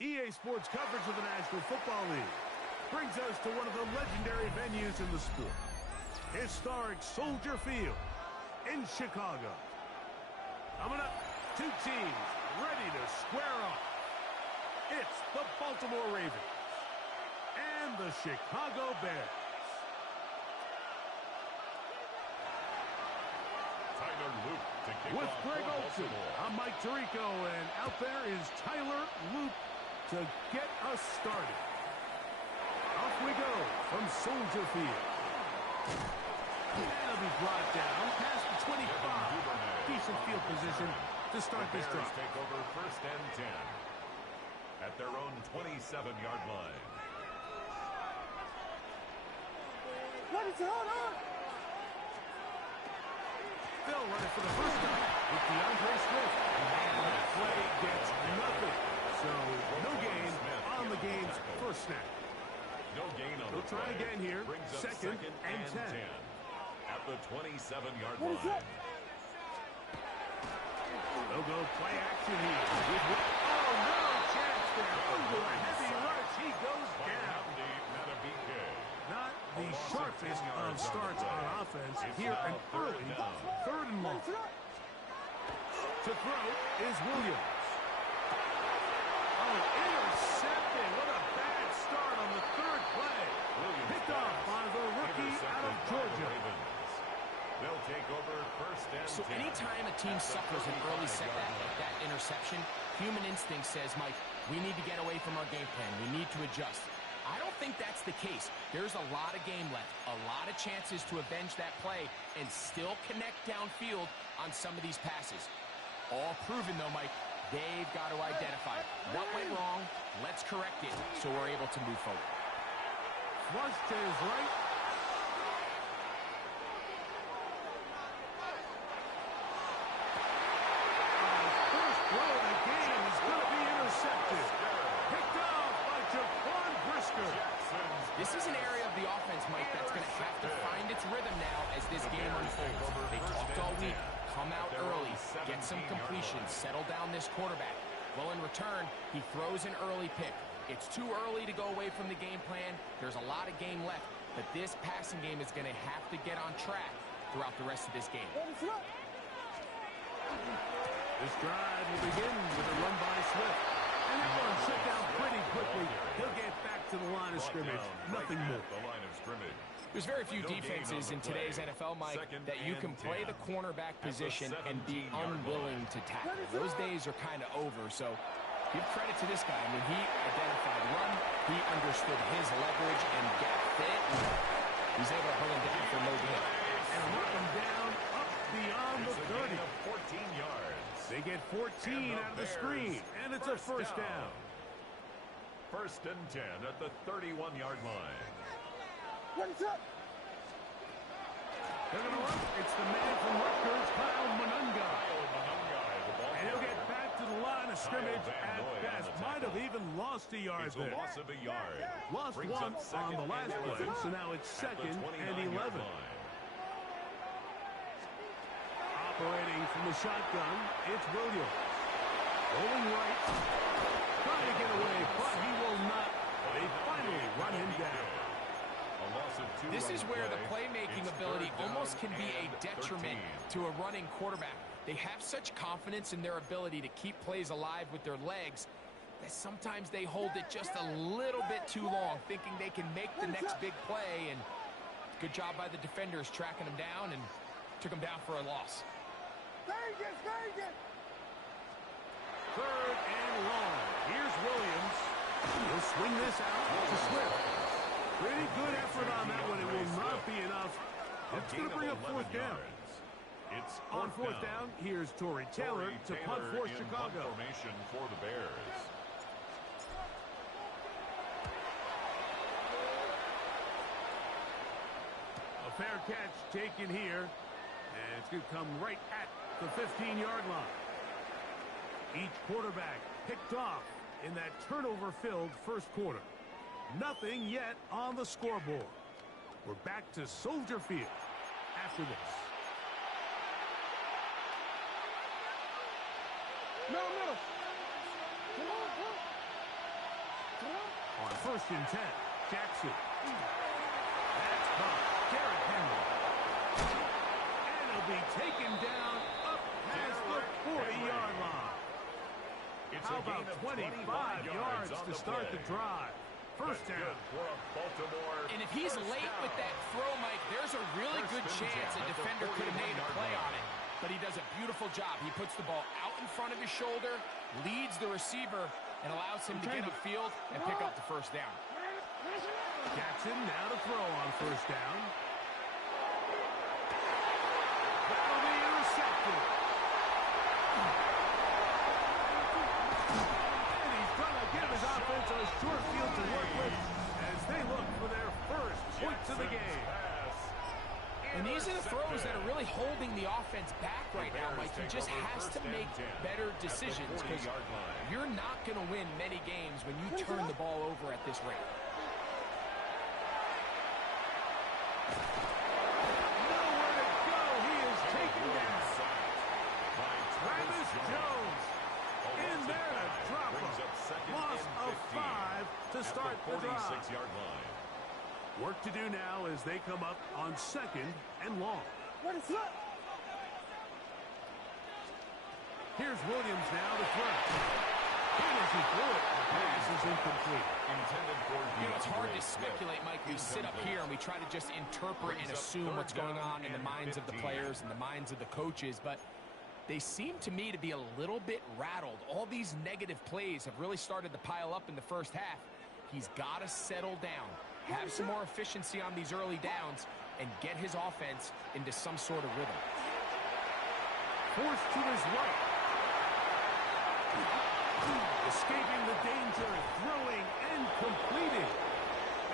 EA Sports coverage of the National Football League brings us to one of the legendary venues in the sport. Historic Soldier Field in Chicago. Coming up, two teams ready to square off. It's the Baltimore Ravens and the Chicago Bears. With Greg Olsen, I'm Mike Tirico, and out there is Tyler Loop to get us started. Off we go from Soldier Field. That'll be brought down past the 25. Decent field position to start this drive. Take over first and 10 at their own 27-yard line. What is going on? Phil running for the first time with DeAndre Swift. And that play gets nothing. So no gain on the game's first snap. No gain on They'll the try play. again here. Second and 10. At the 27-yard line. They'll go play action here. Oh, no chance there. Over a heavy rush. He goes down. Not the sharpest of starts on offense. Here an early 3rd and long. To throw is Williams. Oh, intercepted. What a bad start on the 3rd play. Picked off by the rookie out of Georgia. They'll take over first and 10. So anytime a team suffers an early setback like that interception, human instinct says, Mike, we need to get away from our game plan. We need to adjust. I don't think that's the case. There's a lot of game left, a lot of chances to avenge that play and still connect downfield on some of these passes. All proven, though, Mike, they've got to identify what went wrong. Let's correct it so we're able to move forward. Flush to his right. First throw of the game is going to be intercepted. Picked off by Jaquan Brisker. This is an area of the offense, Mike, that's going to have to find its rhythm now as this game unfolds. They talked all week. Come out early, get some completions, settle down this quarterback. Well, in return, he throws an early pick. It's too early to go away from the game plan. There's a lot of game left, but this passing game is going to have to get on track throughout the rest of this game. This drive will begin with a run by Swift. And that one shut down pretty quickly. He'll get back to the line of scrimmage. Nothing more. There's very few defenses in today's NFL, Mike, that you can play the cornerback position and be unwilling to tackle. Those days are kind of over, so give credit to this guy. I mean, he identified run, he understood his leverage and gap fit, and he's able to hold him down for no gain. And run him down up beyond the 30. 14 yards. They get 14 out of the screen, and it's a first down. First and 10 at the 31-yard line. What is up? They're going to run. It's the man from Rutgers, Kyle Monunga. And he'll get back to the line of scrimmage at best. Might have even lost a yard there. Loss of a yard. Lost one on the last play, so now it's 2nd and 11. Operating from the shotgun, it's Williams. Rolling right. Trying to get away, but he will not. They finally run him down. This is where the playmaking ability almost can be a detriment to a running quarterback. They have such confidence in their ability to keep plays alive with their legs that sometimes they hold it just a little bit too long, thinking they can make the next big play. And good job by the defenders tracking him down and took him down for a loss. Very good, very good. 3rd and long. Here's Williams. He'll swing this out to Swift. Pretty good effort on that one. It will not be enough. It's going to bring up 4th down. It's On 4th down, here's Tory Taylor to punt for Chicago. Formation for the Bears. A fair catch taken here. And it's going to come right at the 15-yard line. Each quarterback picked off in that turnover-filled first quarter. Nothing yet on the scoreboard. We're back to Soldier Field after this. Middle. Come on, come on. On 1st and 10, Jackson. That's caught. Derrick Henry. And he'll be taken down up past the 40-yard line. How about 25 yards to start the drive? First down. And if he's late with that throw, Mike, there's a really good chance a defender could have made a play on it. But he does a beautiful job. He puts the ball out in front of his shoulder, leads the receiver, and allows him to get upfield and pick up the first down. Jackson now to throw on 1st down. That'll be intercepted. And he's going to give his offense a short field to work with as they look for their first points of the game. And these are the throws that are really holding the offense back right now, Mike. He just has to make better decisions because you're not going to win many games when you turn the ball over at this rate. Nowhere to go. He is taken down. Travis Jones in there to drop him. Loss of 5 to start the drive. Work to do now as they come up on 2nd and long. Here's Williams now to throw. And as he threw it, the pass is incomplete. You know, it's hard to speculate, Mike. We sit up here and we try to just interpret and assume what's going on in the minds of the players and the minds of the coaches, but they seem to me to be a little bit rattled. All these negative plays have really started to pile up in the first half. He's got to settle down, have some more efficiency on these early downs, and get his offense into some sort of rhythm. Forced to his right. Escaping the danger, throwing and completing.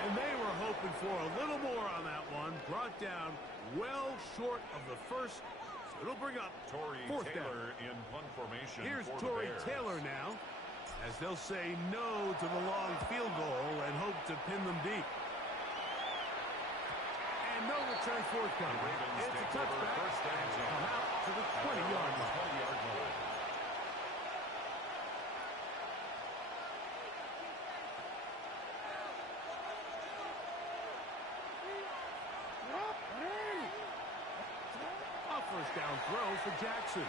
And they were hoping for a little more on that one. Brought down well short of the first. So it'll bring up 4th down. In punt formation. Here's Torrey Taylor now, as they'll say no to the long field goal and hope to pin them deep. And no return forthcoming. It's a touchback. And come out to the 20-yard line. A first down throw for Jackson.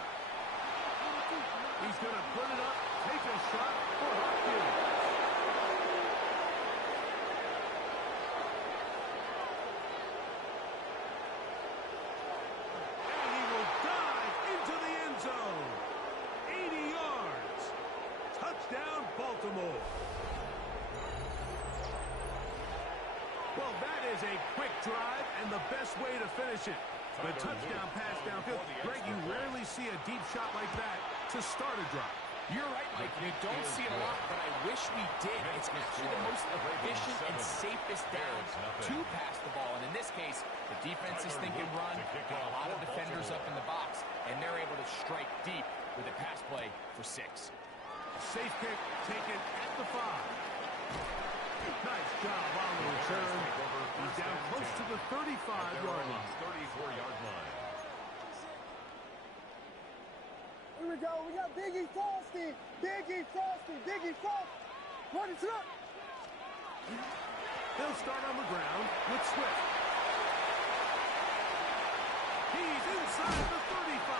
He's going to put it up, take a shot for Hopkins. And he will dive into the end zone. 80 yards. Touchdown, Baltimore. Well, that is a quick drive and the best way to finish it. The touchdown pass downfield. Greg, you rarely see a deep shot like that to start a drive. You're right, Mike. We don't see it a lot, but I wish we did. It's actually the most efficient and safest down to pass the ball. And in this case, the defense is thinking run, got a lot of defenders up in the box, and they're able to strike deep with a pass play for 6. Safe kick taken at the 5. Nice job on the return. He's down close to the 35-yard line. 34-yard line. Here we go. We got Biggie Frosty. Biggie Frosty. Biggie Frosty. Run it up. They'll start on the ground with Swift. He's inside the 35.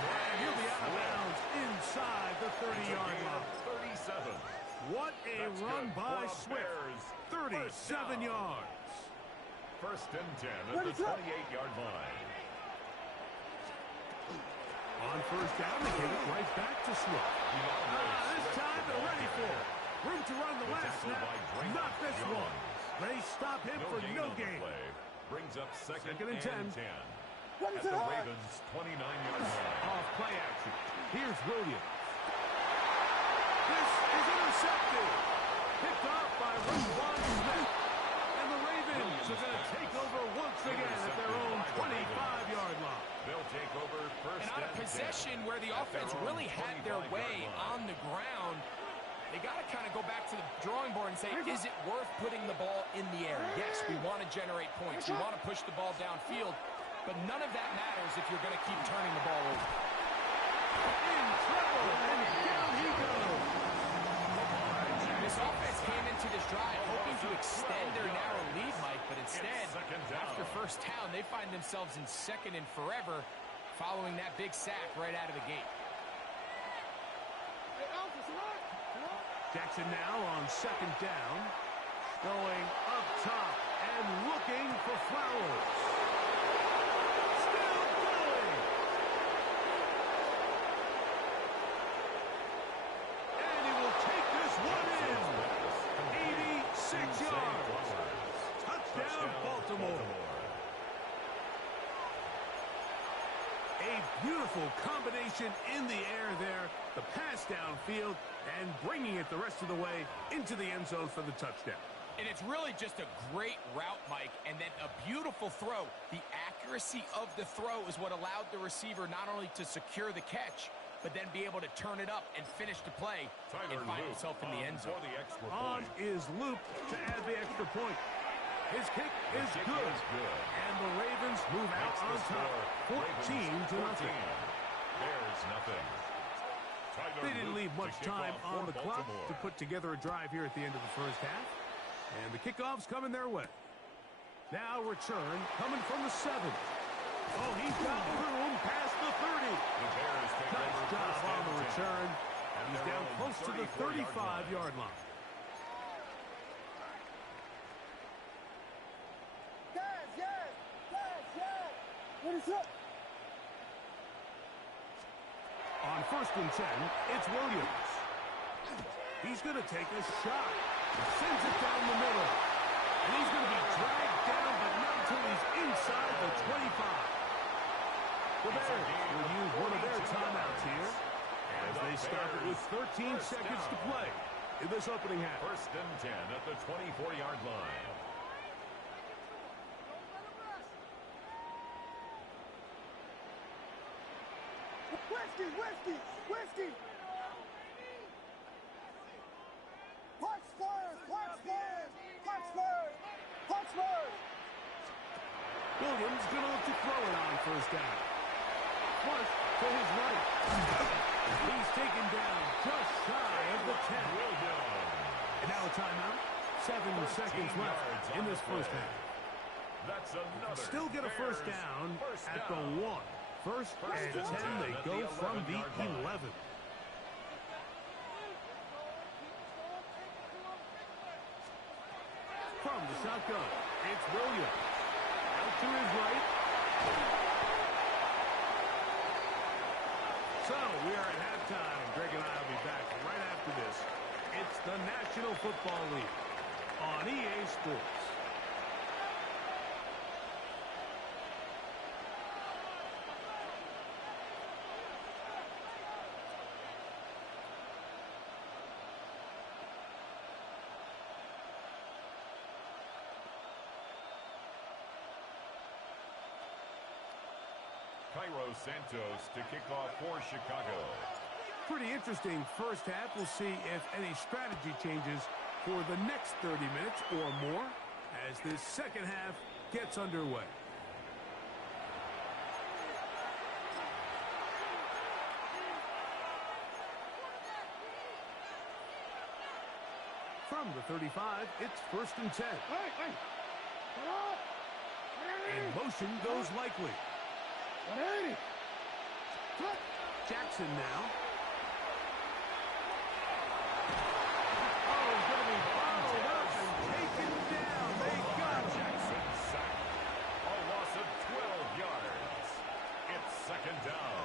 And he'll be out of bounds inside the 30-yard line. 37. What a run by Swift. 37 yards. 1st and 10 at the 28-yard line. On 1st down, they give it right back to Swift. This time they're ready for it. Room to run the last snap. Not this one. They stop him for no gain. Brings up 2nd and 10. At the Ravens' 29-yard line. Off play action. Here's Williams. This is intercepted. Picked off by Roquan Smith. And the Ravens are going to take over once again at their own 25-yard line. They'll take over 1st and on a possession where the offense really had their way on the ground, they got to kind of go back to the drawing board and say, is it worth putting the ball in the air? Yes, we want to generate points. You want to push the ball downfield, but none of that matters if you're going to keep turning the ball over. In trouble, and down he goes. This offense came into this drive hoping to extend their narrow lead, Mike, but instead, after first down, they find themselves in second and forever following that big sack right out of the gate. Jackson now on second down, going up top and looking for Flowers. Still going. And he will take this one in. 86 yards. Touchdown, Baltimore. A beautiful combination in the air there. The pass downfield and bringing it the rest of the way into the end zone for the touchdown. And it's really just a great route, Mike, and then a beautiful throw. The accuracy of the throw is what allowed the receiver not only to secure the catch, but then be able to turn it up and finish the play and find himself in the end zone. On is Luke to add the extra point. His kick is good. And the Ravens move out on top, 14-0. There's nothing. They didn't leave much time on the clock to put together a drive here at the end of the first half. And the kickoff's coming their way. Now return coming from the 7. Oh, he's got room past the 30. Nice job on the return. He's down close to the 35-yard line. What is up? On 1st and 10, it's Williams. He's going to take a shot. Sends it down the middle. And he's going to be dragged down, but not until he's inside the 25. The Bears will use one of their timeouts here as they stop it with 13 seconds to play in this opening half. 1st and 10 at the 24-yard line. Whiskey! Punch first! Williams going to look to throw it on 1st down. Flush to his right. He's taken down just shy of the 10. And now a timeout. 7 seconds left in this first half. That's another. Still get a first down at the 1. 1st and 10, they go from the 11. From the shotgun, it's Williams. Out to his right. So, we are at halftime. Greg and I will be back right after this. It's the National Football League on EA Sports. Cairo Santos to kick off for Chicago. Pretty interesting first half. We'll see if any strategy changes for the next 30 minutes or more as this second half gets underway. From the 35, it's 1st and 10. In motion goes Likely. 180. Jackson now. Oh, going to be bottled up and taken down. They got him. Jackson sacked. A loss of 12 yards. It's 2nd down.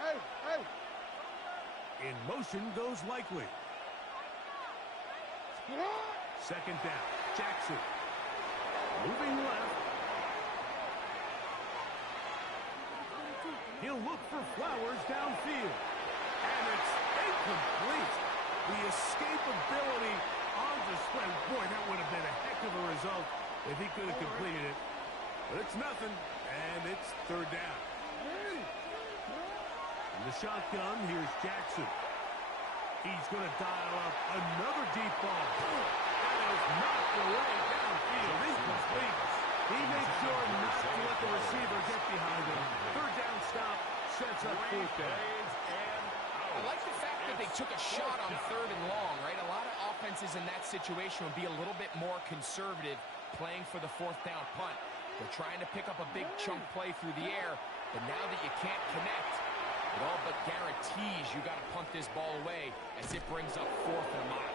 Hey. In motion goes Likely. 2nd down. Jackson. Moving left. He'll look for Flowers downfield. And it's incomplete. The escapability on display. Boy, that would have been a heck of a result if he could have completed it. But it's nothing, and it's 3rd down. In the shotgun, here's Jackson. He's going to dial up another deep ball. That is knocked away downfield. Incomplete. He makes sure not to let the receiver get behind him. 3rd down stop took a shot on 3rd and long, right? A lot of offenses in that situation would be a little bit more conservative playing for the 4th down punt. They're trying to pick up a big chunk play through the air, but now that you can't connect, it all but guarantees you got to punt this ball away as it brings up 4th and a mile.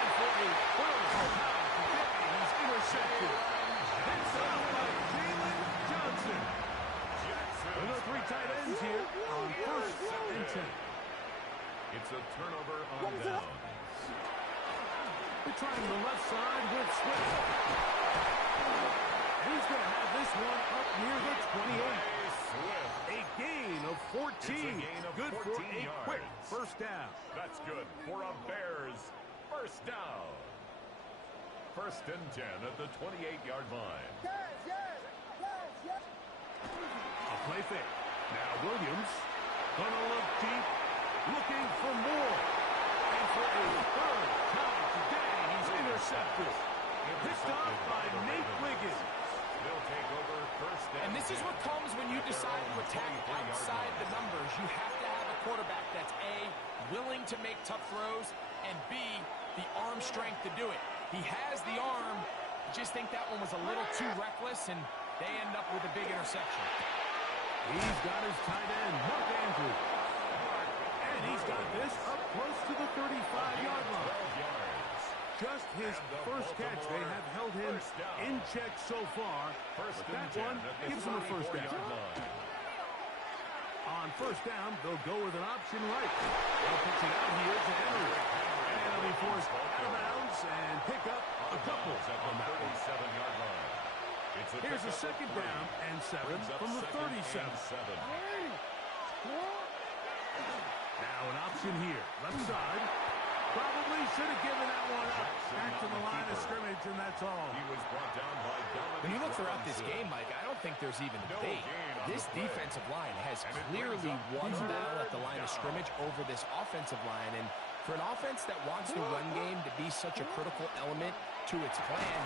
And for a third time today, he's intercepted. Hits out by Jalen Johnson. There are 3 tight ends here on 1st and 10. It's a turnover on downs. They're trying the left side with Swift. He's going to have this one up near the 28. A gain of 14. Good for a quick first down. That's good for a Bears first down. 1st and 10 at the 28-yard line. A play fake. Now Williams gonna look deep, looking for more. And for a 3rd time today, he's intercepted. Picked off by Nate Wiggins. They'll take over 1st down. And this is what comes when you decide to attack outside the numbers. You have to have a quarterback that's A, willing to make tough throws, and B, the arm strength to do it. He has the arm. I just think that one was a little too reckless, and they end up with a big interception. He's got his tight end, Mark Andrews. And he's got this up close to the 35-yard line. Just his first catch. They have held him in check so far. But that one gives him a first down. On first down, they'll go with an option right. They'll pitch it out here to Henry. And he'll be forced out of bounds and pick up a couple on that 37-yard line. Here's a 2nd down and 7 from the 37. Now an option here, left side. Probably should have given that one up. Back to the line of scrimmage, and that's all. He was brought down by When you look throughout this game, Mike, I don't think there's even a debate. This defensive line has clearly won the battle at the line of scrimmage over this offensive line. And for an offense that wants the run game to be such a critical element to its plan,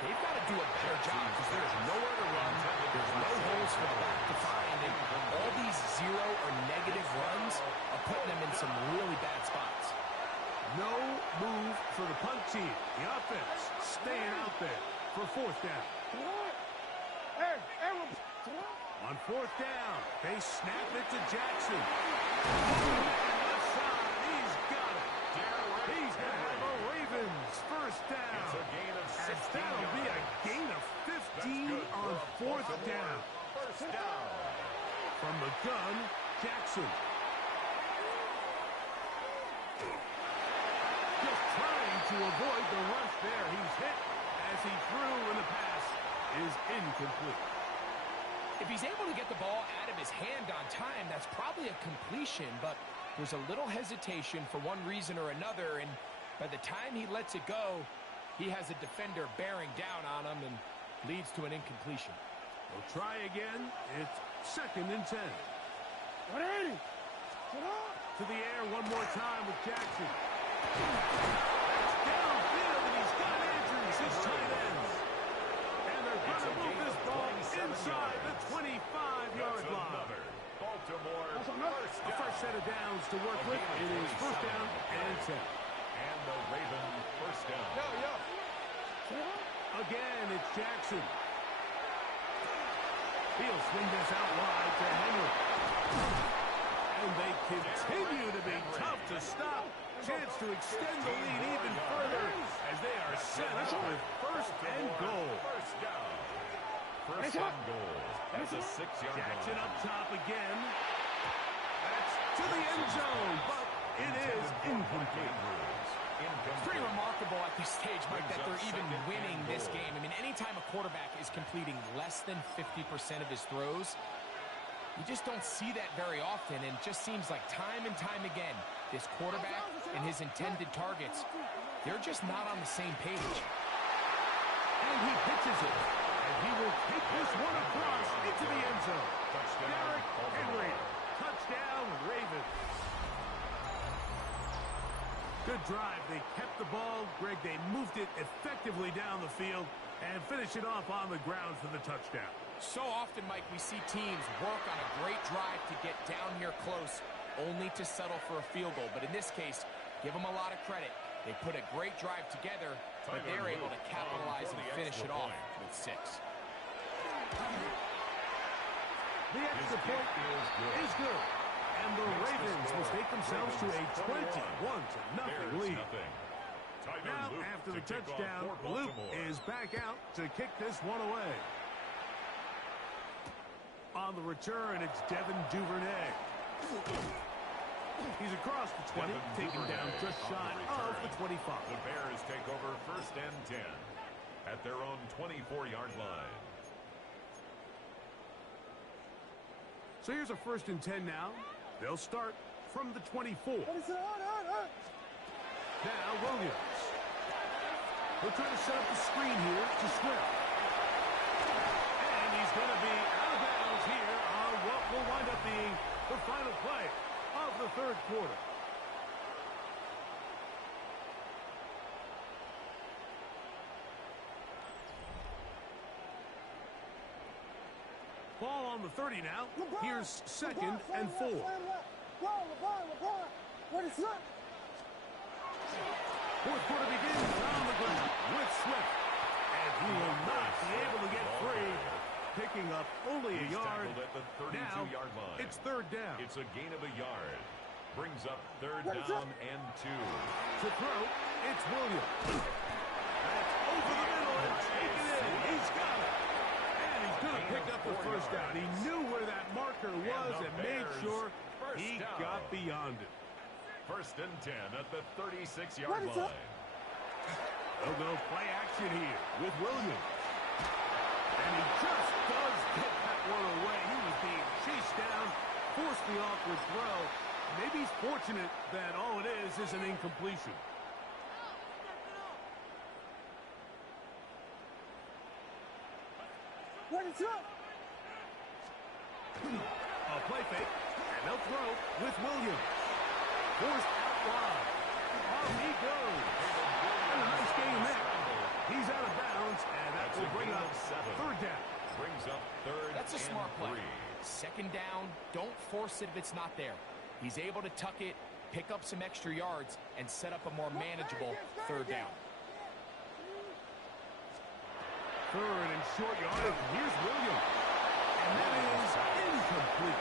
they've got to do a better job because there's nowhere to run. There's no holes for the back to find. And all these 0 or negative runs are putting them in some really bad spots. No move for the punt team. The offense staying out there for 4th down. On 4th down, they snap it to Jackson. Left side, he's got it. He's going to have a Ravens first down. It's a gain of 16 that'll be a gain of 15 on 4th down. First down. From the gun, Jackson. Just trying to avoid the rush there. He's hit as he threw, and the pass is incomplete. If he's able to get the ball out of his hand on time, that's probably a completion, but there's a little hesitation for one reason or another, and by the time he lets it go, he has a defender bearing down on him and leads to an incompletion. We'll try again. It's 2nd and 10. To the air one more time with Jackson. That's downfield, and he's got Andrews, his tight ends. And they're going to move this ball inside the 25-yard line. Baltimore A first set of downs to work with. It is 1st down and 10. And the Raven first down. Again, it's Jackson. He'll swing this out wide to Henry. And they continue to be tough to stop. Chance to extend the lead even further as they are set up with 1st and goal. First down. 1st and goal. That's a 6-yard line. Jackson up top again. That's to the end zone, but it is incomplete. It's pretty remarkable at this stage, Mike, that they're even winning this game. I mean, anytime a quarterback is completing less than 50% of his throws, you just don't see that very often, and it just seems like time and time again, this quarterback and his intended targets, they're just not on the same page. And he pitches it, and he will take this one across into the end zone. Derrick Henry, touchdown Ravens. Good drive. They kept the ball. Greg, they moved it effectively down the field and finished it off on the ground for the touchdown. So often, Mike, we see teams work on a great drive to get down here close, only to settle for a field goal. But in this case, give them a lot of credit. They put a great drive together, but they're able to capitalize and finish it off with 6. The extra point is good. And the Ravens will take themselves to a 21-0 lead. Now, after the touchdown, Luke is back out to kick this one away. On the return, it's Devin Duvernay. He's across the 20, taken down just shy of the 25. The Bears take over 1st and 10 at their own 24-yard line. So here's a 1st and 10 now. They'll start from the 24. Now Williams. He'll try to set up the screen here to Swift. And he's going to be out of bounds here on what will wind up being the final play of the 3rd quarter. Ball on the 30 now. Here's 2nd and 4. Fourth quarter begins on the ground with Swift. And he will not be able to get free. Picking up only a yard. At the 32-yard line. It's 3rd down. It's a gain of a yard. Brings up 3rd down and 2. To throw, it's Williams. That's over the middle and taken in. He's got it. And he's going to pick up the 1st down. He knew where that marker was and made sure he got beyond it. 1st and 10 at the 36-yard line. They'll go play action here with Williams. And he just does get that one away. He was being chased down, forced the awkward throw. Maybe he's fortunate that all it is an incompletion. A play fake, and they'll throw with Williams. Forced out wide. Off he goes. And a nice game there. He's out of bounds, and that will bring up 3rd down. Brings up 3rd. That's a smart play. 3. 2nd down, don't force it if it's not there. He's able to tuck it, pick up some extra yards, and set up a more manageable 3rd down. 3rd and short yardage. Here's Williams. And that is incomplete.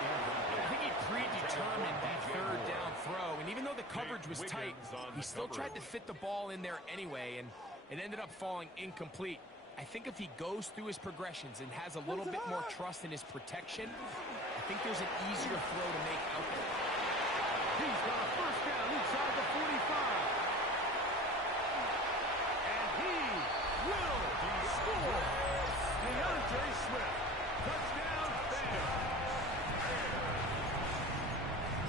I think he predetermined that 3rd down throw, and even though the coverage was tight, he still tried to fit the ball in there anyway, and it ended up falling incomplete. I think if he goes through his progressions and has a little bit more trust in his protection, I think there's an easier throw to make out there. He's got a 1st down inside the 45. And he will score. DeAndre Swift. Touchdown, Bears.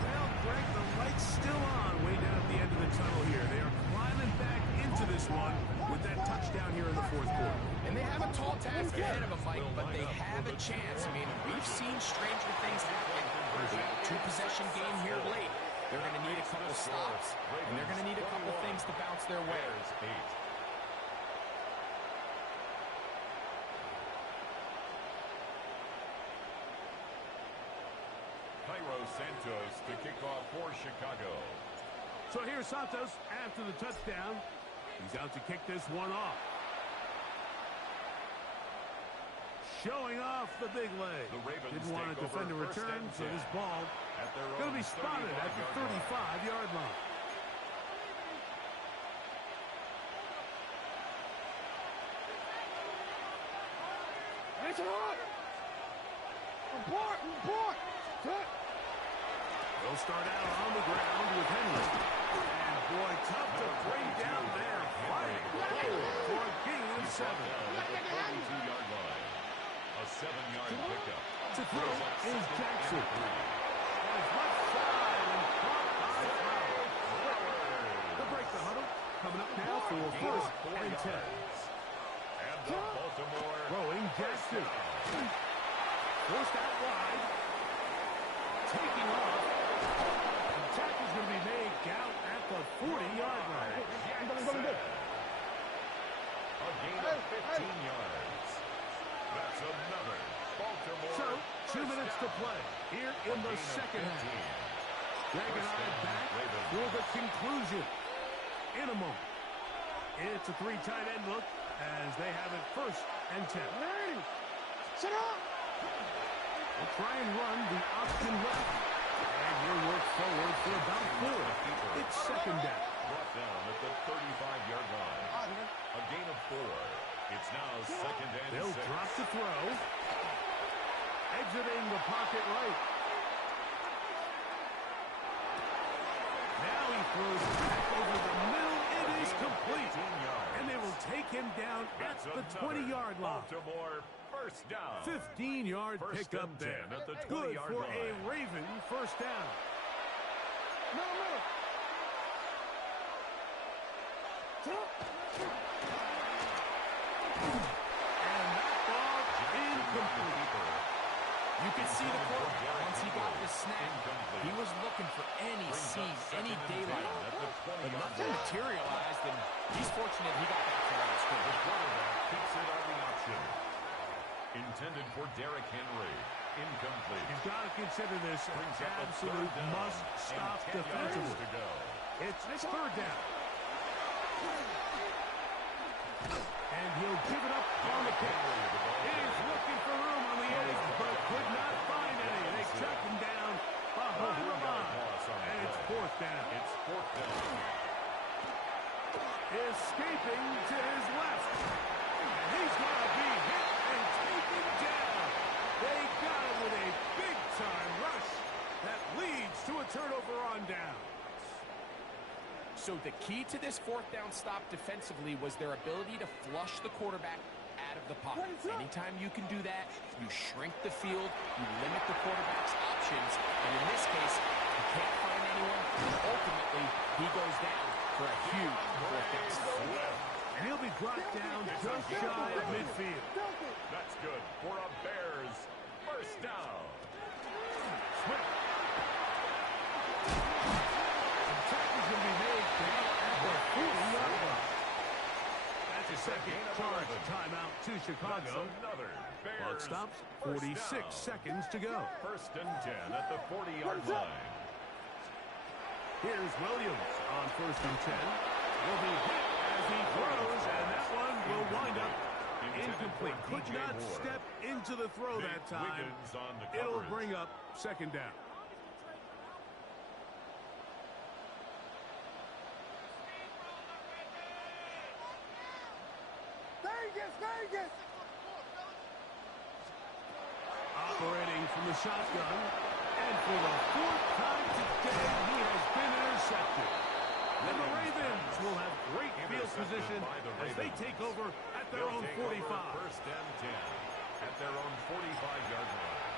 Well, Greg, the light's still on way down at the end of the tunnel here. They are climbing back into this one with that touchdown here in the 4th quarter. And they have a tall task ahead of them, Mike, but they have a chance. I mean, we've seen stranger things happen. There's a 2-possession game here late. They're going to need a couple stops, and they're going to need a couple things to bounce their way. Cairo Santos to kick off for Chicago. So here's Santos after the touchdown. He's out to kick this one off. Showing off the big leg. Didn't want to defend a return, so this ball going to be spotted at the 35-yard line. It's hot! Report! They'll start out on the ground with Henry. And boy, tough to bring down there. Fighting for a gain of 7. At the 32-yard line. A 7-yard pickup. To throw is Jackson. On his left side and caught by Howard. They'll break the huddle. Coming up now for 1st and 10. And the Baltimore Throwing Jackson. Forced out wide. Taking off. The tackle's going to be made down at the 40-yard line. A gain of 15 yards. That's another Baltimore. So, 2 minutes to play here in the 2nd half. Dragging on back for the conclusion. In a moment. It's a 3 tight end look as they have it 1st and 10. Ready. Sit up. They'll try and run the option left. And he'll work forward for about 4. It's 2nd down. Brought down at the 35-yard line. A gain of 4. It's now 2nd and 6. They'll drop the throw. Exiting the pocket right. Now he throws back over the middle. It is complete. And they will take him down at the 20-yard line. Baltimore, 1st down. 15-yard pickup there. At the Good 20-yard for line. a Raven 1st down. No. And that ball incomplete. You could see the quarterback once he got the snap. He was looking for any seam, any daylight. But nothing materialized, and he's fortunate he got back to the scrimmage. The quarterback keeps it on the option. Intended for Derrick Henry. Incomplete. You've got to consider this an Brings up a absolute 3rd down must-stop and 10 yards defensively. to go. It's 3rd down. And he'll give it up on the pitch. He's looking for room on the edge, but could not find any. They track him down behind the line. And it's 4th down. It's 4th down. Escaping to his left. And he's going to be hit and taken down. They got him with a big-time rush that leads to a turnover on down. So the key to this 4th down stop defensively was their ability to flush the quarterback out of the pocket. Anytime you can do that, you shrink the field, you limit the quarterback's options, and in this case, you can't find anyone, and ultimately, he goes down for a huge 4th down stop. And he'll be brought down just shy of midfield. That's good for a Bears 1st down. Swift. Tackle's going to be made down at the 40-yard line. That's a 2nd charge timeout to Chicago. That's another Bears. Clock stops. 1st 46 down. seconds to go. 1st and 10 at the 40-yard line. Here's Williams on 1st and 10. Will be hit as he throws, and that one will wind up incomplete. Could not step into the throw that time. It'll bring up 2nd down. Vegas! Operating from the shotgun. And for the 4th time today, he has been intercepted. And the Ravens will have great field position as they take over at their own 45. 1st and 10 at their own 45-yard line.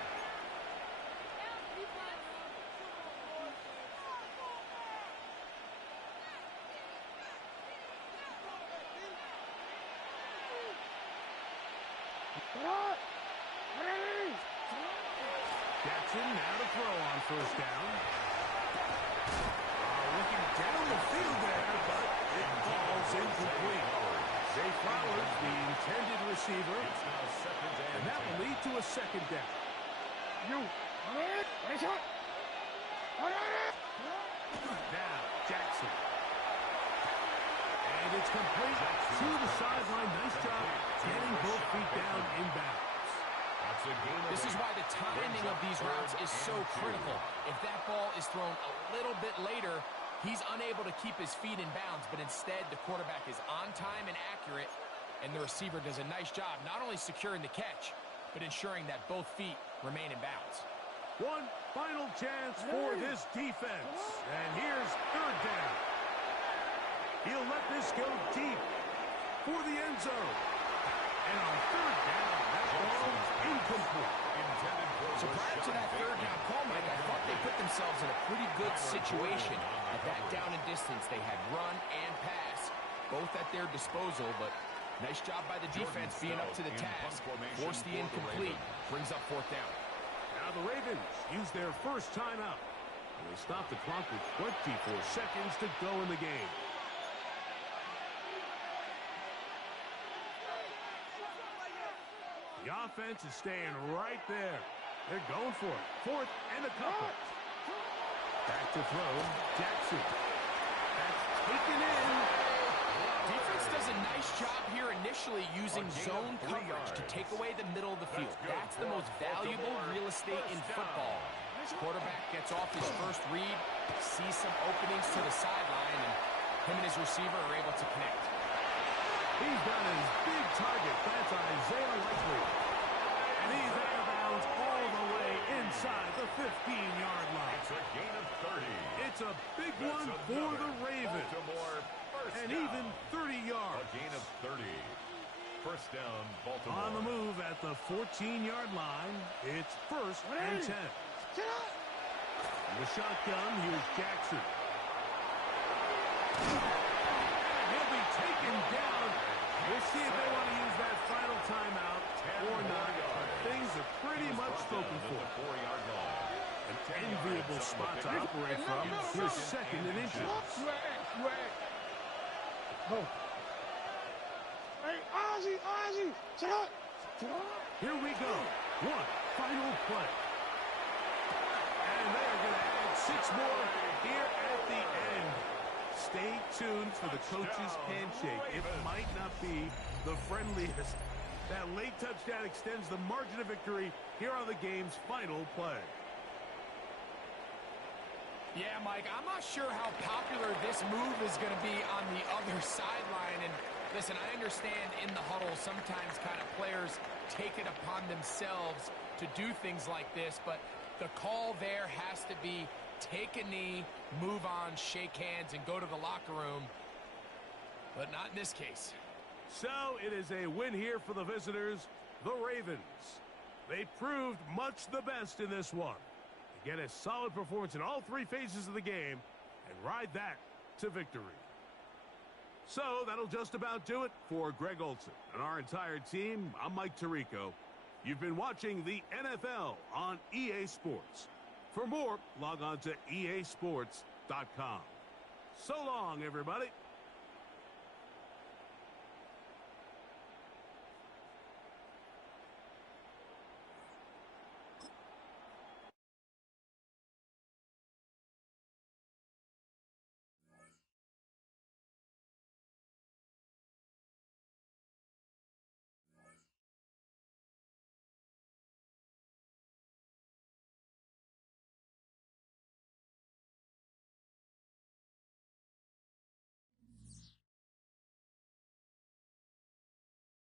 Jackson now to throw on 1st down. Looking down the field there, but it falls incomplete. Zay Flowers, the intended receiver, and that will lead to a 2nd down. Now, Jackson. And it's complete to the sideline. Nice job getting both feet down in bounds. This is why the timing of these routes is so critical. If that ball is thrown a little bit later, he's unable to keep his feet in bounds, but instead the quarterback is on time and accurate, and the receiver does a nice job not only securing the catch, but ensuring that both feet remain in bounds. One final chance for this defense. And here's 3rd down. He'll let this go deep for the end zone. And on 3rd down, that ball is incomplete. So prior to that 3rd down call, Mike, I thought they put themselves in a pretty good situation. At that down and distance, they had run and pass, both at their disposal, but nice job by the defense being up to the task. Forced the incomplete, brings up 4th down. Now the Ravens use their 1st timeout. They stop the clock with 24 seconds to go in the game. The offense is staying right there. They're going for it. 4th and a couple. Back to throw, Jackson. That's taken in. Defense does a nice job here initially using zone coverage to take away the middle of the field. That's the most valuable real estate in football. Quarterback gets off his first read, sees some openings to the sideline, and him and his receiver are able to connect. He's got his big target. That's Isaiah Likely. And he's out of bounds all the way inside the 15-yard line. It's a gain of 30. It's a big one for the Ravens. And even 30 yards. A gain of 30. First down, Baltimore. On the move at the 14-yard line. It's 1st and 10. In the shotgun, here's Jackson. And he'll be taken down. We'll see if they want to use that final timeout or not. Things are pretty much spoken for. An enviable spot to operate from. Here's 2nd and inches. Oh. Hey, Ozzy, check out. Here we go. One final play. And they're going to add 6 more here at the end. Stay tuned for the coach's handshake. It might not be the friendliest. That late touchdown extends the margin of victory here on the game's final play. Yeah, Mike, I'm not sure how popular this move is going to be on the other sideline. And listen, I understand in the huddle sometimes kind of players take it upon themselves to do things like this, but the call there has to be take a knee, move on, shake hands, and go to the locker room. But not in this case. So it is a win here for the visitors, the Ravens. They proved much the best in this one. Get a solid performance in all 3 phases of the game and ride that to victory. So that'll just about do it for Greg Olson and our entire team. I'm Mike Tirico. You've been watching the NFL on EA Sports. For more, log on to easports.com. So long, everybody.